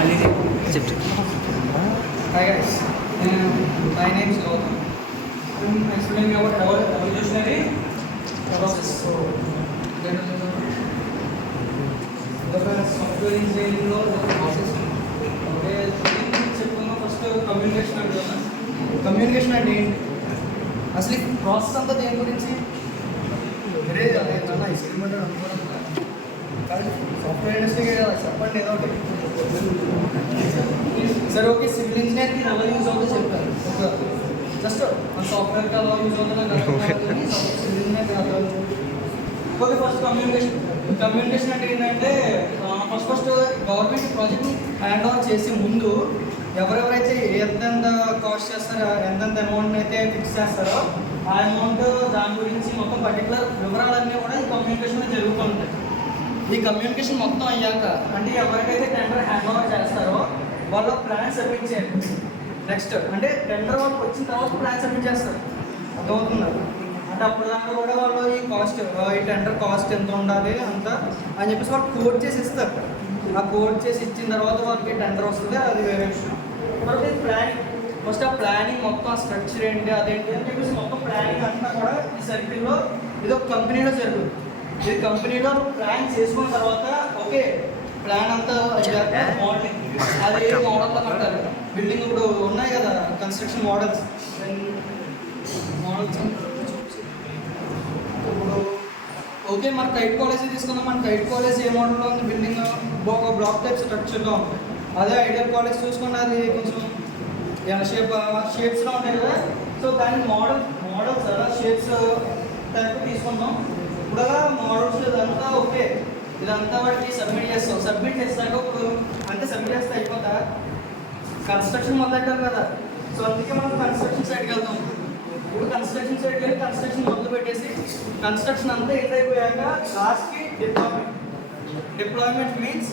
Hi guys, my name is Gautam. I'm explaining about evolutionary process. So, software engineering lo process okay చెప్పుకున్నా first communication అంటే communication అంటే ఏంటి అసలు process అంతా దేని గురించి వేరే ఏదైనా ఎక్స్పెరిమెంట్ అనుకోవడం కానీ సాఫ్ట్వేర్ ఇండస్ట్రీకి చెప్పండి ఏదో ఒకటి సరే ఓకే సివిల్ ఇంజనీర్కి ఎలా యూజ్ అవుతుందో చెప్పారు జస్ట్ సాఫ్ట్వేర్కి ఎలా యూజ్ అవుతుందో సివిల్ ఇంజనీర్కి ఎలా ఓకే ఫస్ట్ కమ్యూనికేషన్ అంటే ఏంటంటే ఫస్ట్ గవర్నమెంట్ ప్రాజెక్ట్ని హ్యాండ్ ఓవర్ చేసే ముందు ఎవరెవరైతే ఎంతెంత కాస్ట్ చేస్తారో ఎంతెంత అమౌంట్ని అయితే ఫిక్స్ చేస్తారో ఆ అమౌంట్ దాని గురించి మొత్తం పర్టికులర్ వివరాలన్నీ కూడా ఈ కమ్యూనికేషన్లో జరుగుతూ ఉంటాయి. ఈ కమ్యూనికేషన్ మొత్తం అయ్యాక అంటే ఎవరికైతే టెండర్ హ్యాండ్ ఓవర్ చేస్తారో వాళ్ళు ప్లాన్ సబ్మిట్ చేయాలి. నెక్స్ట్ అంటే టెండర్ వాళ్ళకి వచ్చిన తర్వాత ప్లాన్ సబ్మిట్ చేస్తారు. అర్థమవుతున్నారు అంటే అప్పుడు దాకా కూడా వాళ్ళు ఈ కాస్ట్ ఈ టెండర్ కాస్ట్ ఎంత ఉండాలి అంత అని చెప్పేసి వాళ్ళు కోడ్ చేసి ఇస్తారు. ఆ కోడ్ చేసి ఇచ్చిన తర్వాత వాళ్ళకి టెండర్ వస్తుంది, అది వేరే విషయం. తర్వాత ప్లానింగ్ ఫస్ట్ ఆ ప్లానింగ్ మొత్తం స్ట్రక్చర్ ఏంటి అదేంటి అని చెప్పేసి మొత్తం ప్లానింగ్ అంతా కూడా ఈ సర్కిల్లో ఇది ఒక కంపెనీలో జరుగుతుంది. ఇది కంపెనీలో ప్లాన్ చేసుకున్న తర్వాత ఓకే ప్లాన్ అంతా మోడలింగ్ అది మోడల్లో కట్టాలి. బిల్డింగ్ ఇప్పుడు ఉన్నాయి కదా కన్స్ట్రక్షన్ మోడల్స్ ఇప్పుడు ఓకే మన కైట్ కాలేజ్ తీసుకుందాం. మన కైట్ కాలేజ్ ఏ మోడల్లో ఉంది, బిల్డింగ్ ఒక బ్లాక్ టైప్ స్ట్రక్చర్లో ఉంది. అదే ఐడియల్ కాలేజ్ చూసుకున్న అది కొంచెం షేప్స్లో ఉంటాయి కదా. సో దాని మోడల్స్ అలా షేప్స్ టైప్ తీసుకుందాం. ఇప్పుడు అలా మోడల్స్ ఇదంతా ఓకే ఇదంతా వాటికి సబ్మిట్ చేస్తాం. సబ్మిట్ చేస్తాక ఇప్పుడు అంటే సబ్మిట్ చేస్తే అయిపోతా కన్స్ట్రక్షన్ మొదలెట్టారు కదా. సో అందుకే మనం కన్స్ట్రక్షన్ సైడ్కి వెళ్తాం. ఇప్పుడు కన్స్ట్రక్షన్ సైడ్కి వెళ్ళి కన్స్ట్రక్షన్ మొదలు పెట్టేసి కన్స్ట్రక్షన్ అంతా ఎండ్ అయిపోయాక లాస్ట్కి డిప్లాయ్మెంట్ మీన్స్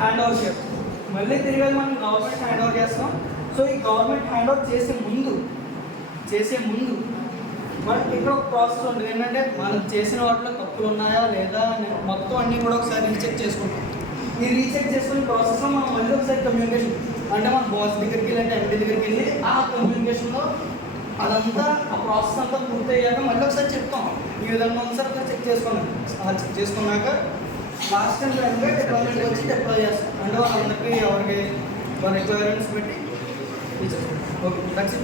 హ్యాండ్ ఓవర్ చేస్తాం. మళ్ళీ తిరిగి మనం గవర్నమెంట్ హ్యాండ్ ఓవర్ చేస్తాం. సో ఈ గవర్నమెంట్ హ్యాండ్ ఓవర్ చేసే ముందు మనకి ఇక్కడ ఒక ప్రాసెస్ ఉంటుంది. ఏంటంటే మనం చేసిన వాటిలో తప్పులు ఉన్నాయా లేదా మొత్తం అన్నీ కూడా ఒకసారి రీచెక్ చేసుకుంటాం. ఈ రీచెక్ చేసుకునే ప్రాసెస్లో మనం మళ్ళీ ఒకసారి కమ్యూనికేషన్ అంటే మన బాస్ దగ్గరికి వెళ్ళి అంటే ఎండి దగ్గరికి వెళ్ళి ఆ కమ్యూనికేషన్లో అదంతా ఆ ప్రాసెస్ అంతా పూర్తయ్యాక మళ్ళీ ఒకసారి చెప్తాం. ఈ విధంగా ఒకసారి చెక్ చేసుకున్నాం. చెక్ చేసుకున్నాక లాస్ట్ టైంలో డిప్లాయ్మెంట్ వచ్చి డిప్లాయ్ చేస్తాం. అంటే వాళ్ళందరికీ ఎవరికి వాళ్ళ రిక్వైర్మెంట్స్ పెట్టి ఓకే థ్యాంక్స్.